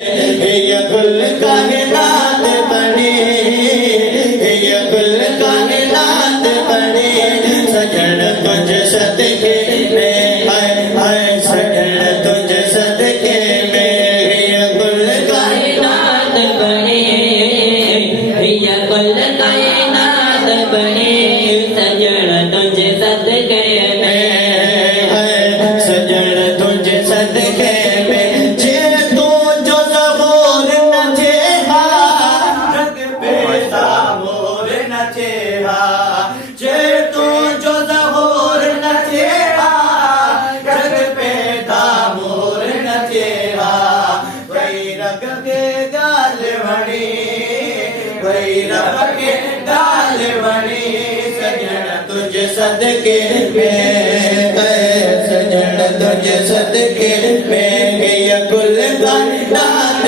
ये कुल कायनात बने, ये कुल कायनात बने, सजन तुझ सदके में, हाय हाय सजन तुझ सदके में, ये कुल कायनात बने, ये कुल कायनात बने, सजन तुझ सदके में, हाय सजन तुझ सदके में। तुझ सदके में, सजन तुझ सदके में, ये कुल कायनात